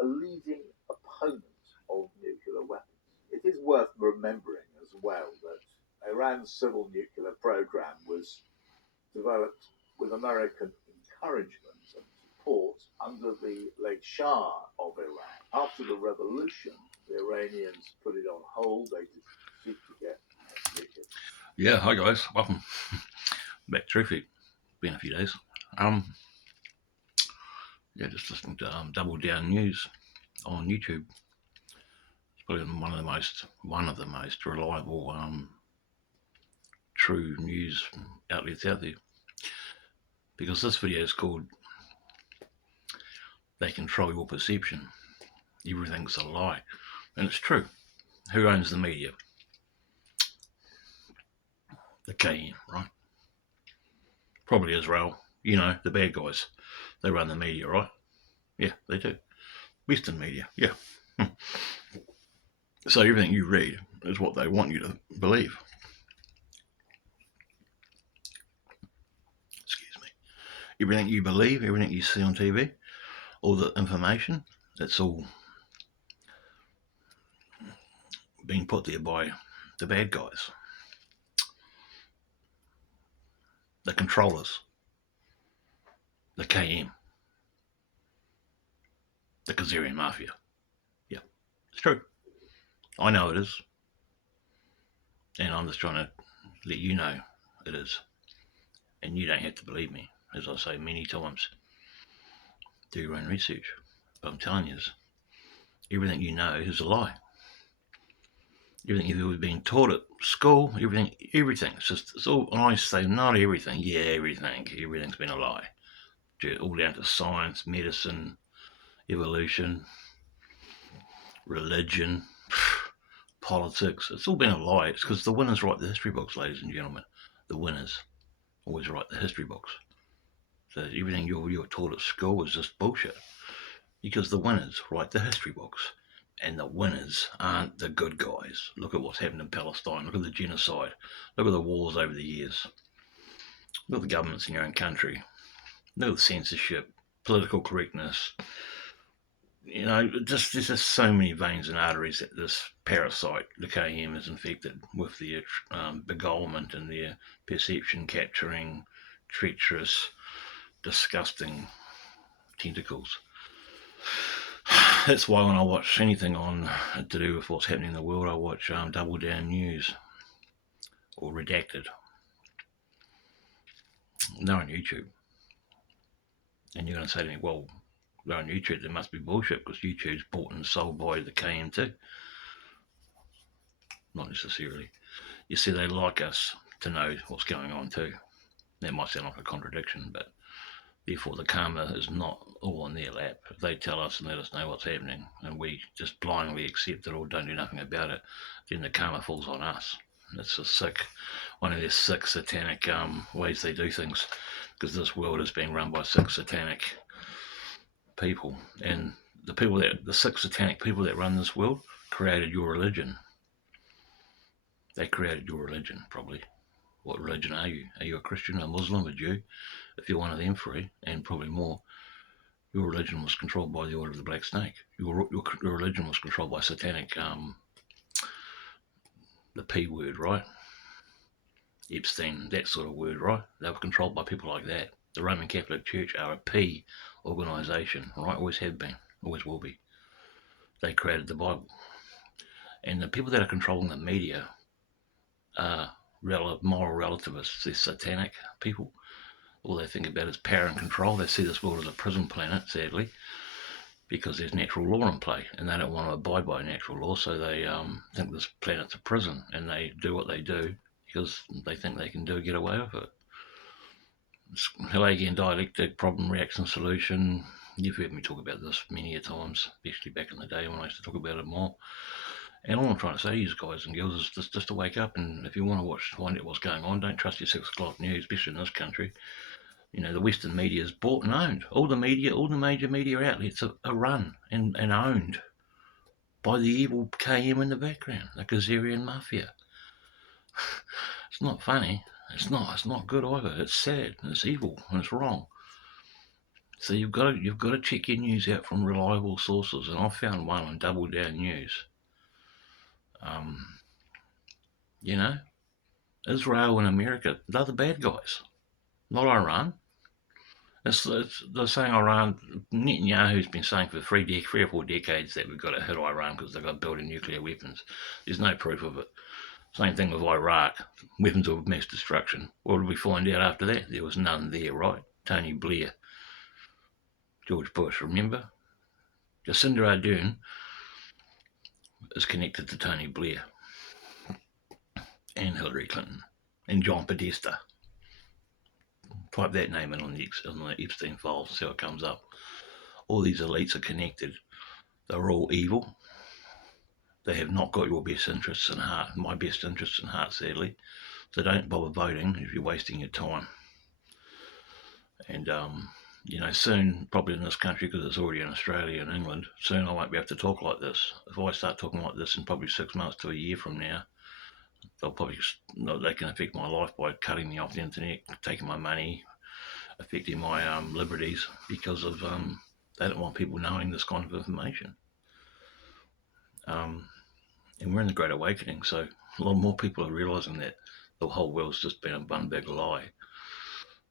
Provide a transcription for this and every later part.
a leading opponent of nuclear weapons. It is worth remembering as well that Iran's civil nuclear program was developed with American encouragement and support under the late Shah of Iran. After the revolution, the Iranians put it on hold. They did seek to get nuclear. Yeah, hi guys, welcome back. Terrific. Been a few days. Yeah, just listening to Double Down News on YouTube. It's probably one of the most reliable true news outlets out there. Because this video is called "They Control Your Perception. Everything's a lie," and it's true. Who owns the media? The KM, right? Probably Israel. You know, the bad guys. They run the media, right? Yeah, they do. Western media, yeah. So everything you read is what they want you to believe. Excuse me. Everything you believe, everything you see on TV, all the information, it's all being put there by the bad guys, the controllers, the KM, the Khazarian Mafia. Yeah, it's true. I know it is. And I'm just trying to let you know it is. And you don't have to believe me, as I say many times. Do your own research. But I'm telling you, everything you know is a lie. Everything you've ever been taught at school, everything. It's all, and I say not everything. Yeah, everything's been a lie. All down to science, medicine, evolution, religion, politics. It's all been a lie. It's because the winners write the history books, ladies and gentlemen. The winners always write the history books. So everything you were taught at school is just bullshit. Because the winners write the history books. And the winners aren't the good guys. Look at what's happened in Palestine. Look at the genocide. Look at the wars over the years. Look at the governments in your own country. Look at the censorship, political correctness. You know, there's just so many veins and arteries that this parasite, the KM, is infected with their beguilement and their perception capturing, treacherous, disgusting tentacles. That's why when I watch anything on to do with what's happening in the world, I watch Double Down News or Redacted. They're on YouTube. And you're going to say to me, well, they're on YouTube, there must be bullshit because YouTube's bought and sold by the KM too. Not necessarily. You see, they like us to know what's going on too. That might sound like a contradiction, but therefore the karma is not all on their lap. If they tell us and let us know what's happening and we just blindly accept it or don't do nothing about it, then the karma falls on us. It's one of their sick satanic ways they do things, because this world is being run by sick satanic people, and the sick satanic people that run this world created your religion. They created your religion, probably. What religion are you? Are you a Christian, a Muslim, a Jew? If you're one of them three, and probably more, your religion was controlled by the Order of the Black Snake. Your religion was controlled by satanic, the P word, right? Epstein, that sort of word, right? They were controlled by people like that. The Roman Catholic Church are a P organisation, right? Always have been, always will be. They created the Bible. And the people that are controlling the media are moral relativists. They're satanic people. All they think about is power and control. They see this world as a prison planet, sadly, because there's natural law in play, and they don't want to abide by natural law, so they think this planet's a prison, and they do what they do because they think they can get away with it. It's Hegelian dialectic, problem, reaction, solution. You've heard me talk about this many a times, especially back in the day when I used to talk about it more. And all I'm trying to say to you guys and girls is just to wake up, and if you want to find out what's going on, don't trust your 6 o'clock news, especially in this country. You know, the Western media is bought and owned. All the major media outlets are run and owned by the evil KM in the background, the Khazarian Mafia. It's not funny. It's not good either. It's sad. It's evil and it's wrong. So you've got to check your news out from reliable sources, and I found one on Double Down News. You know, Israel and America, they're the bad guys, not Iran. They're saying Iran. Netanyahu's been saying for 3 or 4 decades that we've got to hit Iran because they've got building nuclear weapons. There's no proof of it. Same thing with Iraq, weapons of mass destruction. What did we find out after that? There was none there, right? Tony Blair, George Bush, remember? Jacinda Ardern is connected to Tony Blair and Hillary Clinton and John Podesta. Type that name in on the Epstein files, see how it comes up. All these elites are connected. They're all evil. They have not got your best interests in heart, my best interests in heart, sadly. So don't bother voting if you're wasting your time. And, soon, probably in this country, because it's already in Australia and England, soon I won't be able to talk like this. If I start talking like this in probably 6 months to a year from now, they can affect my life by cutting me off the internet, taking my money, affecting my liberties, because of they don't want people knowing this kind of information. And we're in the Great Awakening, so a lot more people are realising that the whole world's just been a one big lie.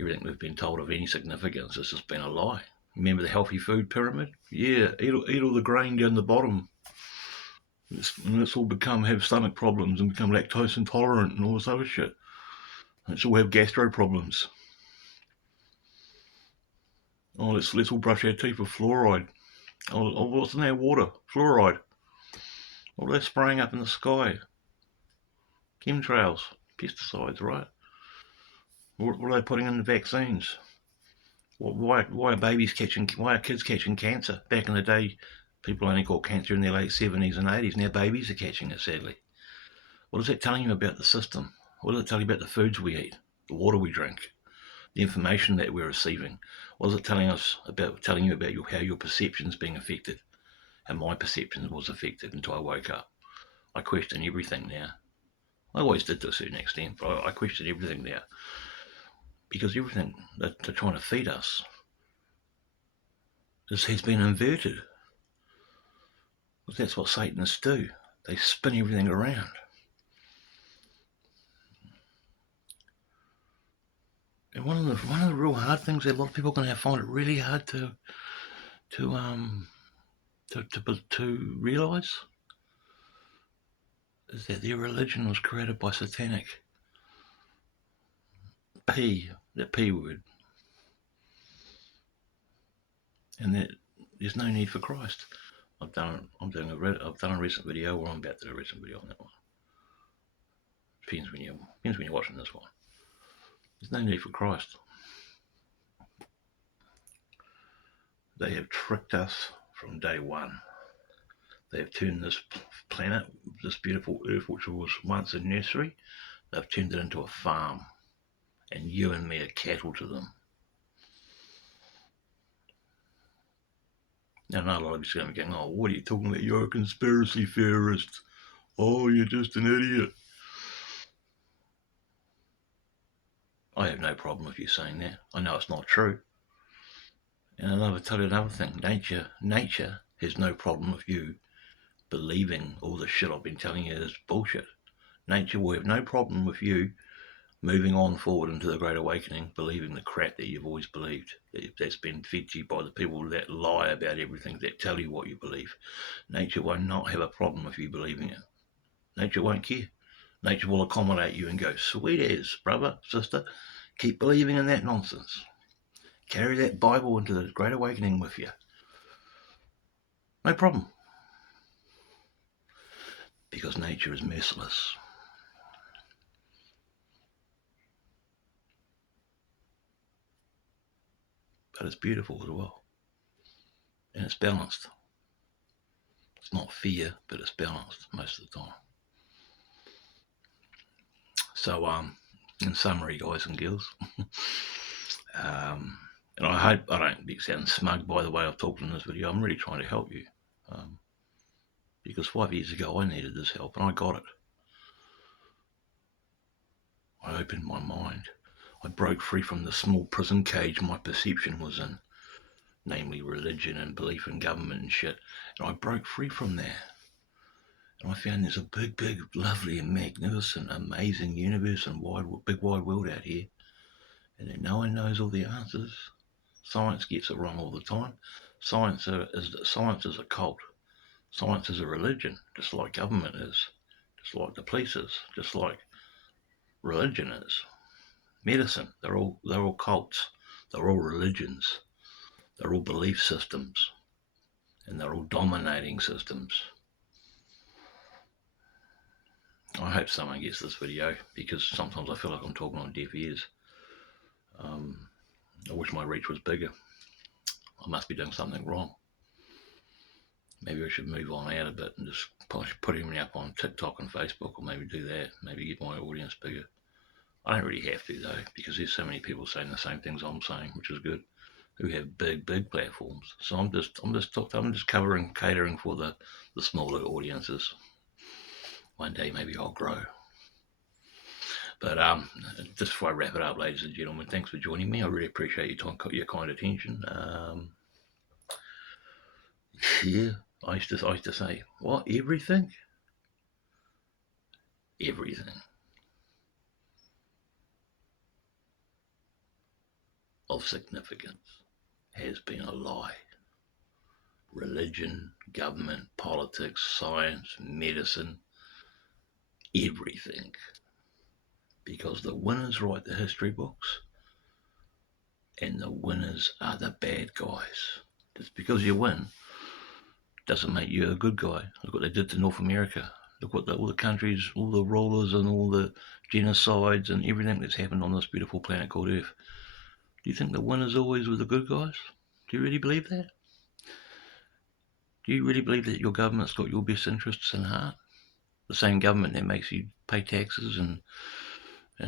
Everything we've been told of any significance has just been a lie. Remember the healthy food pyramid? Yeah, eat all the grain down the bottom. And let's all have stomach problems and become lactose intolerant and all this other shit. Let's all have gastro problems. Oh, let's all brush our teeth with fluoride. Oh, what's in our water? Fluoride. Well, they're spraying up in the sky. Chemtrails, pesticides, right? What are they putting in the vaccines? Why are kids catching cancer? Back in the day, people only caught cancer in their late 70s and 80s. Now babies are catching it, sadly. What is that telling you about the system? What does it tell you about the foods we eat, the water we drink, the information that we're receiving? What is it telling you about how your perception's being affected? And my perception was affected until I woke up. I question everything now. I always did to a certain extent, but I question everything now. Because everything that they're trying to feed us has been inverted. Because that's what Satanists do. They spin everything around. And one of the real hard things that a lot of people are going to find it really hard to realise is that their religion was created by satanic. That P word. And that there's no need for Christ. I've done a recent video, or I'm about to do a recent video on that one. Depends when you're watching this one. There's no need for Christ. They have tricked us from day one. They have turned this planet, this beautiful earth, which was once a nursery, they've turned it into a farm. And you and me are cattle to them. Now, not a lot of you are going to be going, oh, what are you talking about? You're a conspiracy theorist. Oh, you're just an idiot. I have no problem with you saying that. I know it's not true. And I'll tell you another thing. Nature has no problem with you believing all the shit I've been telling you is bullshit. Nature will have no problem with you moving on forward into the Great Awakening, believing the crap that you've always believed, that's been fed to you by the people that lie about everything, that tell you what you believe. Nature will not have a problem with you believing it. Nature won't care. Nature will accommodate you and go, sweet as, brother, sister, keep believing in that nonsense. Carry that Bible into the Great Awakening with you. No problem. Because nature is merciless. But it's beautiful as well. And it's balanced. It's not fear, but it's balanced most of the time. So, in summary, guys and girls, and I hope I don't sound smug by the way I've talked in this video. I'm really trying to help you. Because 5 years ago I needed this help and I got it. I opened my mind. I broke free from the small prison cage my perception was in. namely religion and belief in government and shit. And I broke free from that. And I found there's a big, big, lovely and magnificent, amazing universe and big wide world out here. And then no one knows all the answers. Science gets it wrong all the time. Science is a cult. Science is a religion, just like government is, just like the police is, just like religion is. Medicine, they're all cults. They're all religions. They're all belief systems. And they're all dominating systems. I hope someone gets this video, because sometimes I feel like I'm talking on deaf ears. I wish my reach was bigger. I must be doing something wrong. Maybe I should move on out a bit and just put him up on TikTok and Facebook, or maybe do that. Maybe get my audience bigger. I don't really have to though, because there's so many people saying the same things I'm saying, which is good, who have big platforms. So I'm just catering for the smaller audiences. One day maybe I'll grow. But just before I wrap it up, ladies and gentlemen, thanks for joining me. I really appreciate your kind attention. Yeah, I used to say, what, everything? Everything of significance has been a lie. Religion, government, politics, science, medicine, everything. Because the winners write the history books, and the winners are the bad guys. Just because you win doesn't make you a good guy. Look what they did to North America. Look what all the countries, all the rulers and all the genocides and everything that's happened on this beautiful planet called Earth. Do you think the winners always were the good guys? Do you really believe that? Do you really believe that your government's got your best interests in heart? The same government that makes you pay taxes and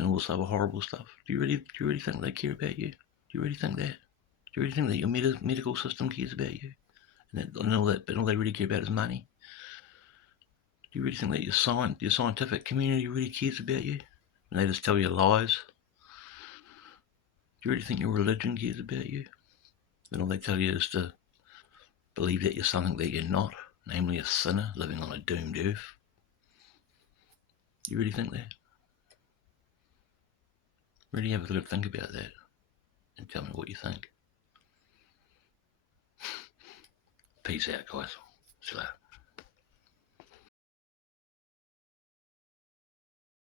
all this other horrible stuff. Do you really think they care about you? Do you really think that? Do you really think that your medical system cares about you? And all they really care about is money? Do you really think that your scientific community really cares about you? And they just tell you lies? Do you really think your religion cares about you? And all they tell you is to believe that you're something that you're not, namely a sinner living on a doomed earth? Do you really think that? Really have a good think about that and tell me what you think. Peace out, guys. See you later.